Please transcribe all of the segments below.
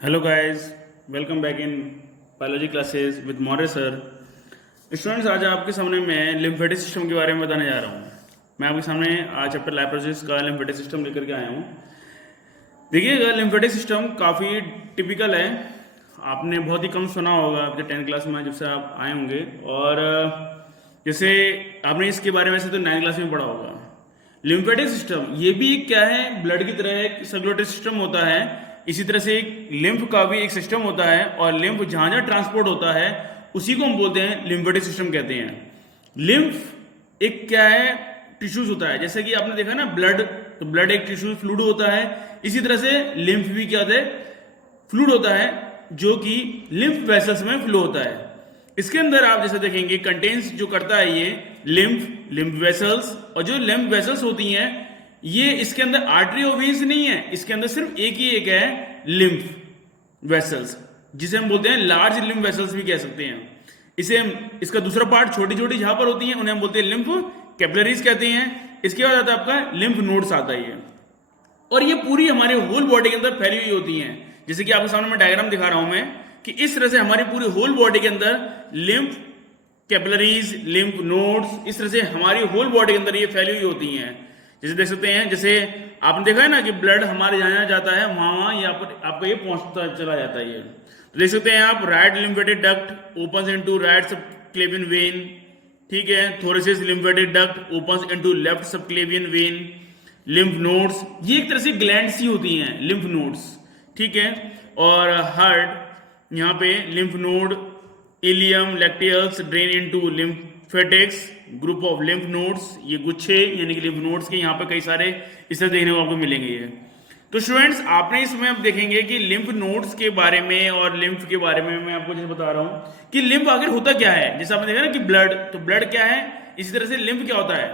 Hello guys, welcome back in biology classes with Maurya sir. Students, आज आपके सामने मैं लिम्फेटिक सिस्टम के बारे में बताने जा रहा हूँ। मैं आपके सामने आज चैप्टर लाइपोसिस का लिम्फेटिक सिस्टम लेकर के आया हूँ। देखिएगा, लिम्फेटिक सिस्टम काफ़ी टिपिकल है। आपने बहुत ही कम सुना होगा आपके 10th क्लास में जब से आप आए होंगे, और जैसे आपने इसके बारे में से तो 9th क्लास में पढ़ा होगा। लिम्फेटिक सिस्टम ये भी क्या है, ब्लड की तरह एक सर्कुलेटरी सिस्टम होता है। इसी तरह से एक लिम्फ का भी एक सिस्टम होता है, और लिम्फ जहां जहां ट्रांसपोर्ट होता है उसी को हम बोलते हैं लिम्फेटिक सिस्टम कहते हैं। लिम्फ एक क्या है, टिश्यूज होता है। जैसे कि आपने देखा ना ब्लड, तो ब्लड एक टिश्यू फ्लूइड होता है। इसी तरह से लिम्फ भी क्या होता है, फ्लूइड होता है, जो कि लिम्फ वेसल्स में फ्लो होता है। इसके अंदर आप जैसे देखेंगे कंटेंस जो करता है ये लिम्फ वेसल्स, और जो लिम्फ वेसल्स होती हैं ये इसके अंदर आर्टरी और वेन्स नहीं है, इसके अंदर सिर्फ एक है लिम्फ वेसल्स, जिसे हम बोलते हैं लार्ज लिम्फ वेसल्स भी कह सकते हैं। इसे इसका दूसरा पार्ट छोटी छोटी जहां पर होती हैं उन्हें हम बोलते हैं लिम्फ कैपिलरीज कहते हैं। इसके बाद आता है आपका लिम्फ नोड्स आता है, और ये पूरी हमारे होल बॉडी के अंदर फैली हुई होती हैं। जैसे कि आपके सामने मैं डायग्राम दिखा रहा हूं मैं, कि इस तरह से हमारी पूरी होल बॉडी के अंदर लिम्फ कैपिलरीज, लिम्फ नोड्स, इस तरह से हमारी होल बॉडी के अंदर ये फैली हुई होती हैं। जैसे देख सकते हैं, जैसे आपने देखा है ना कि ब्लड हमारे जहां जाता है वहां यहाँ पर आपका ये पहुंचता चला जाता है। ये तो देख सकते हैं आप, right lymphatic duct opens into right subclavian vein, ठीक है। Thoracic lymphatic duct opens into left subclavian vein. Lymph nodes ये एक तरह से ग्लैंड सी होती हैं, लिम्फ नोड्स, ठीक है। और हार्ट यहाँ पे lymph node, ileum lacteals drain into lymphatics group of lymph nodes, ये गुच्छे यानी कि लिम्फ नोड्स के यहाँ पे कई सारे इस तरह देखने को आपको मिलेंगे ये। तो स्टूडेंट्स, आपने इसमें अब देखेंगे कि लिम्फ नोड्स के बारे में और लिम्फ के बारे में मैं आपको जैसे बता रहा हूँ कि लिम्फ आखिर होता क्या है। जैसे आपने देखा ना कि ब्लड, तो ब्लड क्या है, इसी तरह से लिम्फ क्या होता है।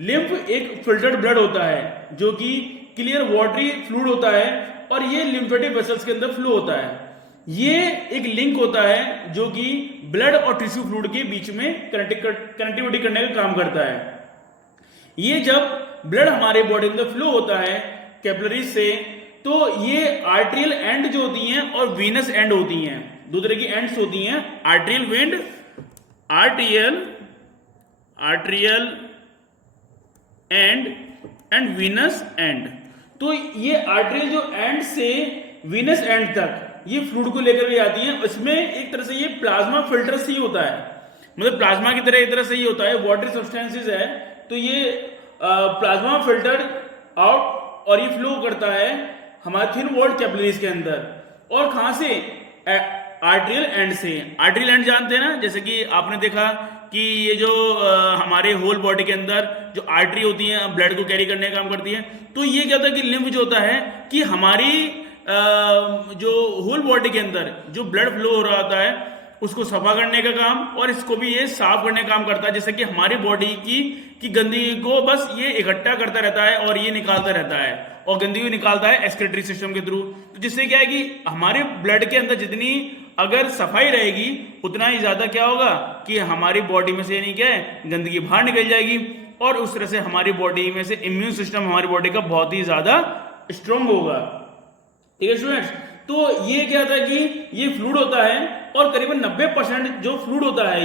लिम्फ एक फिल्टर्ड ब्लड होता है जो कि क्लियर वाटरी फ्लूइड होता है, और ये लिम्फेटिक वेसल्स के अंदर फ्लो होता है। ये एक लिंक होता है जो कि ब्लड और टिश्यू फ्लूइड के बीच में कनेक्टिविटी करने का काम करता है। ये जब ब्लड हमारे बॉडी के अंदर फ्लो होता है कैपिलरीज से, तो ये आर्टेरियल एंड जो होती हैं और वीनस एंड होती हैं, दो तरह की एंड्स होती हैं, arterial end, arterial end venous end. तो ये आर्टेरियल जो एंड से वीनस एंड तक ये फ्लूइड को लेकर के आती है। इसमें एक तरह से ये प्लाज्मा फिल्टर से ही होता है, मतलब प्लाज्मा की तरह एक तरह से ही होता है, वाटरी सब्सटेंसेस है, तो ये प्लाज्मा फिल्टर आउट और ये फ्लो करता है हमारे थिन वॉल्ड कैपिलरीज के अंदर। और कहां से, आर्टेरियल एंड से। आर्टेरियल एंड जानते हैं ना, जैसे कि आपने देखा कि ये जो हमारे होल बॉडी के अंदर जो आर्टरी होती है ब्लड को कैरी करने का काम करती है, तो ये क्या होता है कि लिम्फ जो होता है कि हमारी जो होल बॉडी के अंदर जो ब्लड फ्लो हो रहा होता है उसको सफा करने का काम, और इसको भी ये साफ करने का काम करता है। जैसे कि हमारी बॉडी की गंदगी को बस ये इकट्ठा करता रहता है और ये निकालता रहता है, और गंदगी निकालता है एक्सक्रीटरी सिस्टम के थ्रू। तो जिससे क्या है कि हमारे ब्लड के अंदर जितनी अगर सफाई रहेगी उतना ही ज्यादा क्या होगा कि हमारी बॉडी में से नहीं क्या है, गंदगी बाहर निकल जाएगी, और उस तरह से हमारी बॉडी में से इम्यून सिस्टम हमारी बॉडी का बहुत ही ज्यादा स्ट्रांग होगा, ठीक है स्टूडेंट्स। तो ये क्या होता है कि ये फ्लूइड होता है, और करीबन 90% जो फ्लूइड होता है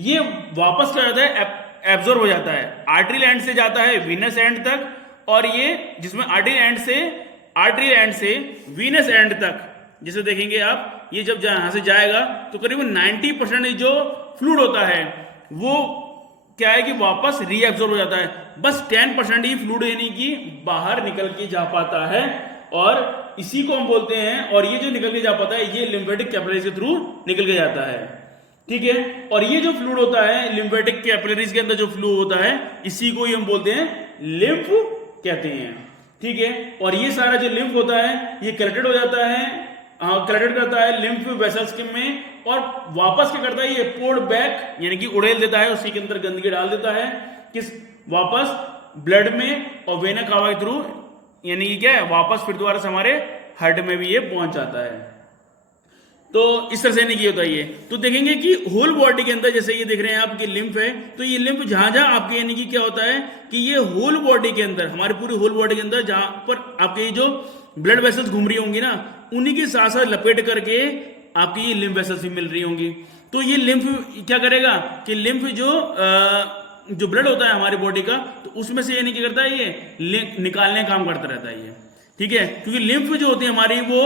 ये वापस क्या जाता है, एब्जॉर्ब हो जाता है। आर्टरी एंड से जाता है वीनस एंड तक, और ये जिसमें आर्टरी एंड से वीनस एंड तक, जिसे देखेंगे आप, ये जब यहां से जाएगा तो करीबन 90% जो फ्लूइड होता है वो क्या है कि वापस रीएब्जॉर्ब हो जाता है। बस 10% ही फ्लूइड यानी कि बाहर निकल के जा पाता है, और इसी को हम बोलते हैं, और ये जो निकल के जा पाता है ये लिम्फेटिक कैपिलरीज के थ्रू निकल के जाता है, ठीक है। और ये जो फ्लूइड होता है लिम्फेटिक कैपिलरीज के अंदर जो फ्लू होता है, इसी को ही हम बोलते हैं लिम्फ कहते हैं, ठीक है। और ये सारा जो लिम्फ होता है ये कलेक्टेड हो जाता है, कलेक्टेड करता है लिम्फ वेसल्स में, और वापस क्या करता है, ये पोर्ड बैक यानी कि उड़ेल देता है, उसी के अंदर गंदगी डाल देता है, किस वापस ब्लड में और वेना कावा के थ्रू, यानी कि क्या है वापस फिर दोबारा से हमारे हार्ट में भी ये पहुंच जाता है। तो इस तरह से नहीं किया होता ये। तो देखेंगे कि होल बॉडी के अंदर जैसे ये देख रहे हैं आपकी लिम्फ है, तो ये लिम्फ जहां जहां आपके यानी कि क्या होता है कि ये होल बॉडी के अंदर, हमारी पूरी होल बॉडी के अंदर जहां पर आपके जो ब्लड वेसल्स घूम रही होंगी ना, उन्हीं के साथ साथ लपेट करके आपकी ये लिम्फ वेसल्स भी मिल रही होंगी। तो ये लिम्फ क्या करेगा कि लिम्फ जो ब्लड होता है हमारी बॉडी का, तो उसमें से यानी क्या करता है, ये निकालने का काम करता रहता है ये, ठीक है। क्योंकि लिम्फ जो होती है हमारी वो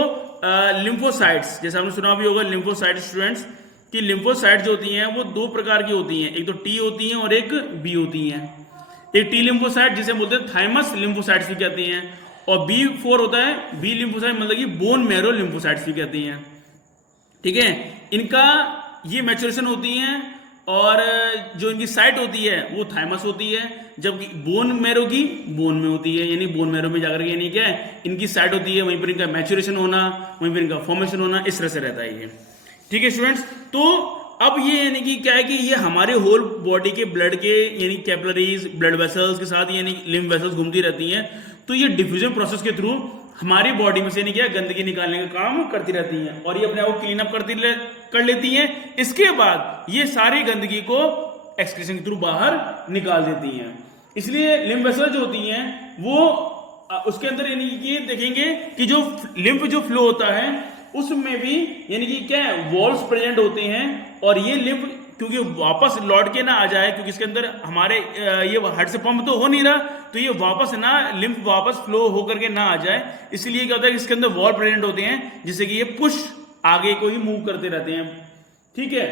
लिम्फोसाइट्स, जैसे आपने सुना भी होगा लिम्फोसाइट स्टूडेंट्स, कि लिम्फोसाइट जो होती हैं वो दो प्रकार की होती हैं, एक तो टी होती हैं और एक बी होती हैं। एक टी लिम्फोसाइट जिसे बोलते हैं थाइमस लिम्फोसाइट्स भी कहती हैं, और B4 होता है बी लिम्फोसाइट, मतलब कि बोन मैरो लिम्फोसाइट्स भी कहती हैं, ठीक है। इनका ये मैच्योरेशन होती हैं और जो इनकी साइट होती है वो थाइमस होती है, जबकि बोन मैरो की बोन में होती है, यानी बोन मैरो में जाकर के यानी क्या है इनकी साइट होती है, वहीं पर इनका मैच्योरेशन होना, वहीं पर इनका फॉर्मेशन होना, इस तरह से रहता है ये, ठीक है स्टूडेंट्स। तो अब ये यानी कि क्या है कि ये हमारे होल बॉडी के ब्लड के यानी कैपिलरीज ब्लड वेसल्स के साथ यानी लिम्फ वेसल्स घूमती रहती हैं, तो ये डिफ्यूजन प्रोसेस के थ्रू हमारी बॉडी में से यानी क्या गंदगी निकालने का काम करती रहती हैं और ये अपने आप को क्लीन अप कर लेती हैं। इसके बाद ये सारी गंदगी को एक्सक्रीशन के थ्रू बाहर निकाल देती हैं। इसलिए लिम्फ वेसल जो होती हैं वो उसके अंदर यानी कि देखेंगे कि जो लिम्फ जो फ्लो होता है उसमें भी यानी कि क्या है वॉल्स प्रेजेंट होते हैं, और ये लिम्फ क्योंकि वापस लौट के ना आ जाए, क्योंकि इसके अंदर हमारे ये हार्ट से पंप तो हो नहीं रहा, तो ये वापस ना लिम्फ वापस फ्लो होकर के ना आ जाए, इसलिए क्या होता है कि इसके अंदर वॉल प्रेजेंट होते हैं जिससे कि ये पुश आगे को ही मूव करते रहते हैं, ठीक है।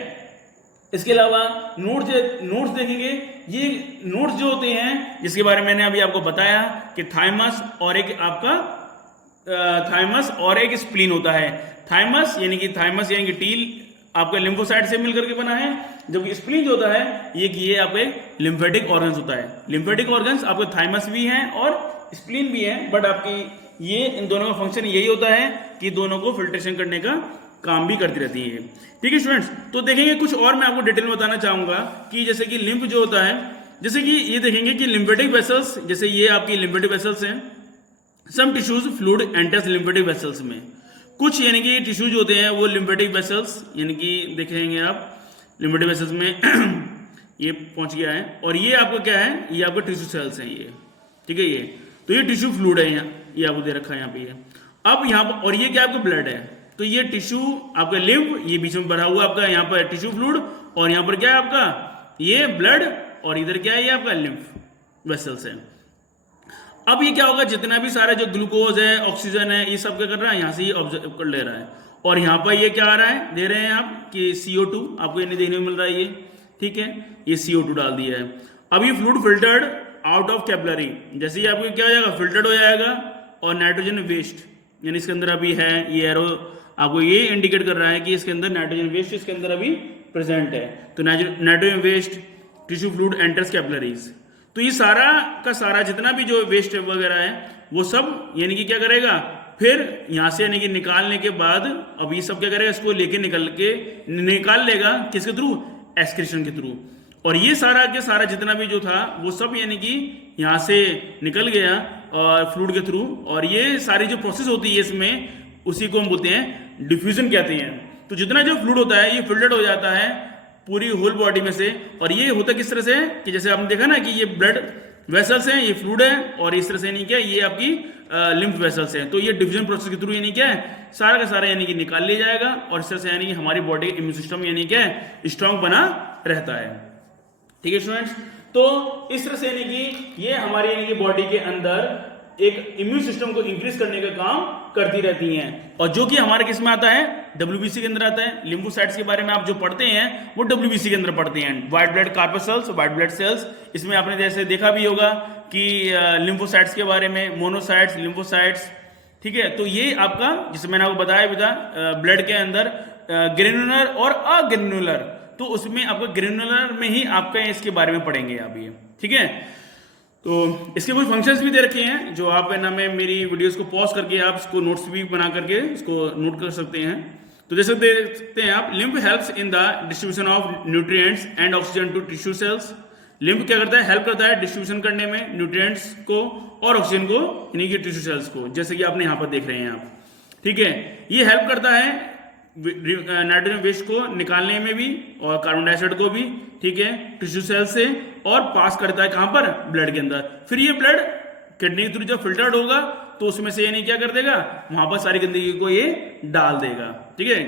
इसके अलावा नोड्स देखेंगे, ये नोड्स जो होते हैं जिसके बारे में मैंने अभी आपको बताया कि थाइमस और एक आपका थाइमस और एक स्प्लीन होता है। थाइमस यानी कि टील आपका लिम्फोसाइट से मिलकर के बना है, जबकि स्प्लीन जो होता है ये आपके लिम्फेटिक ऑर्गन्स होता है। लिम्फेटिक ऑर्गन्स आपके थाइमस भी हैं और स्प्लीन भी है, बट आपकी ये इन दोनों का फंक्शन यही होता है कि दोनों को फिल्ट्रेशन करने का काम भी करती रहती है, ठीक है स्टूडेंट्स। तो देखेंगे कुछ और मैं आपको डिटेल में बताना चाहूंगा कि जैसे कि लिम्फ जो होता है, जैसे कि ये देखेंगे कि लिम्फेटिक वेसल्स, जैसे ये आपकी लिम्फेटिक वेसल्स हैं, some tissues fluid enters lymphatic vessels में, कुछ यानी कि टिश्यूज होते हैं वो लिम्फेटिक वेसल्स यानी कि देखेंगे आप लिम्फेटिक वेसल्स में ये पहुंच गया है, और ये आपका क्या है, ये आपका टिश्यू सेल्स हैं ये, ठीक है। ये तो ये टिश्यू फ्लूइड है, यहाँ ये आपको दे रखा है यहाँ पे ये। अब यहाँ पर और ये क्या आपका ब्लड है, तो ये टिश्यू आपका लिम्फ, ये बीच में भरा हुआ आपका यहाँ पर टिश्यू फ्लूइड, और यहाँ पर क्या है आपका ये ब्लड, और इधर क्या है ये आपका लिम्फ वेसल्स है। अब ये क्या होगा, जितना भी सारा जो ग्लूकोज है ऑक्सीजन है ये सब क्या कर रहा है, यहाँ से ये ऑब्जर्व कर ले रहा है, और यहाँ पर ये क्या आ रहा है, दे रहे हैं आप कि CO2 आपको ये नहीं देखने को मिल रहा है ये, ठीक है, ये CO2 डाल दिया है। अब ये fluid filtered out of capillary, जैसे ही आपको क्या हो जाएगा फिल्टर्ड हो जाएगा, और नाइट्रोजन वेस्ट यानी इसके अंदर अभी है, ये एरो आपको ये इंडिकेट कर रहा है कि इसके अंदर नाइट्रोजन वेस्ट इसके अंदर अभी प्रेजेंट है। तो nitrogen waste tissue fluid enters capillaries, तो ये सारा का सारा जितना भी जो वेस्ट वगैरह है वो सब यानी कि क्या करेगा, फिर यहां से यानी कि निकालने के बाद अब ये सब क्या करेगा, इसको लेके निकाल लेगा किसके थ्रू, एक्सक्रीशन के थ्रू, और ये सारा के सारा जितना भी जो था वो सब यानी कि यहां से निकल गया और फ्लूइड के थ्रू, और ये सारी जो प्रोसेस होती है इसमें उसी को हम बोलते हैं डिफ्यूजन कहते हैं। तो जितना जो फ्लूइड होता है ये फिल्टर्ड हो जाता है पूरी होल बॉडी में से, और ये होता किस तरह से कि जैसे आपने देखा ना कि ये ब्लड वेसल्स हैं, ये फ्लूइड है, और इस तरह से नहीं क्या ये आपकी लिम्फ वेसल्स हैं। तो ये डिवीजन प्रोसेस के थ्रू यानी क्या है सारा का सारा यानी कि निकाल लिया जाएगा, और इस तरह से यानी कि हमारी बॉडी इम्यून सिस्टम यानी क्या है स्ट्रांग बना रहता है, ठीक है स्टूडेंट्स। तो इस तरह से यानी कि ये हमारी यानी कि बॉडी के अंदर एक इम्यून सिस्टम को इंक्रीज करने का काम करती रहती हैं, और जो कि हमारे किस में आता है, WBC के अंदर आता है। लिम्फोसाइट्स के बारे में आप जो पढ़ते हैं वो WBC के अंदर पढ़ते हैं, white blood corpuscles, white blood cells. इसमें आपने जैसे देखा भी होगा कि लिम्फोसाइट्स के बारे में मोनोसाइट्स, लिम्फोसाइट्स, ठीक है। तो ये आपका जिसे मैंने आपको बताया भी था ब्लड के अंदर ग्रेनुलर और अग्रेनुलर, तो उसमें आपको ग्रेनुलर में ही आपका इसके बारे में पढ़ेंगे आप ये, ठीक है। तो इसके कुछ फंक्शंस भी दे रखे हैं जो आप है ना में मेरी वीडियोस को पॉज करके आप इसको नोट्स भी बना करके इसको नोट कर सकते हैं। तो जैसे देख सकते हैं आप, lymph helps in the distribution of nutrients and oxygen to tissue cells. Lymph क्या करता है, हेल्प करता है डिस्ट्रीब्यूशन करने में न्यूट्रिएंट्स को और ऑक्सीजन को यानी कि टिश्यू सेल्स को, जैसे कि आपने यहाँ पर देख रहे हैं आप, ठीक है। ये हेल्प करता है नाइट्रोजन वेस्ट को निकालने में भी और कार्बन डाइऑक्साइड को भी, ठीक है, टिश्यू सेल से, और पास करता है कहां पर, ब्लड के अंदर। फिर ये ब्लड किडनी के थ्रू जब फिल्टर्ड होगा तो उसमें से यानी क्या कर देगा, वहां पर सारी गंदगी को ये डाल देगा। ठीक है,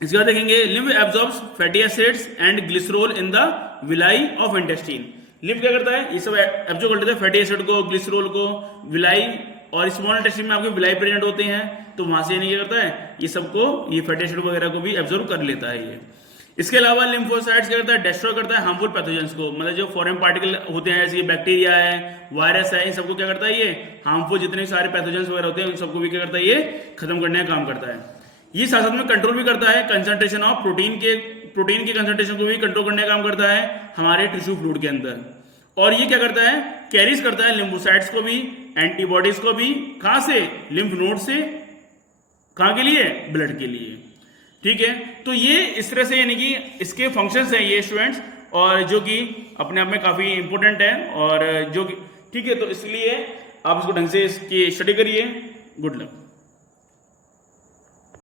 इसके बाद देखेंगे lymph absorbs fatty acids and glycerol in the villi of intestine. Lymph क्या करता है, ये सब एब्जॉर्ब कर लेता है फैटी एसिड को, ग्लिसरॉल को, विलाई, और स्मॉल इंटेस्टाइन में आपके विलाई प्रेजेंट होते हैं, तो वहां से यानी क्या करता है, ये सबको, ये फैटी एसिड वगैरह को भी एब्जॉर्ब कर लेता है ये। इसके अलावा लिम्फोसाइट्स क्या करता है, डिस्ट्रॉय करता है हार्मफुल पैथोजेंस को, मतलब जो फॉरेन पार्टिकल होते हैं जैसे बैक्टीरिया है, वायरस है, इन सबको क्या करता है ये हार्मफुल जितने सारे पैथोजेंस वगैरह होते हैं उन सबको भी क्या करता है ये खत्म करने का काम करता है। ये साथ साथ में कंट्रोल भी करता है कंसंट्रेशन ऑफ प्रोटीन के कंसंट्रेशन को भी कंट्रोल करने का काम करता है हमारे टिश्यू फ्लूइड के अंदर। और ये क्या करता है, कैरीज करता है लिम्फोसाइट्स को भी, एंटीबॉडीज को भी, कहां से, लिम्फ नोड से, कहां के लिए, ब्लड के लिए। ठीक है, तो ये इस तरह से यानी कि इसके फंक्शंस हैं ये स्टूडेंट्स, और जो कि अपने आप में काफी इंपॉर्टेंट है, और जो कि ठीक है, तो इसलिए आप इसको ढंग से इसकी स्टडी करिए। Good luck.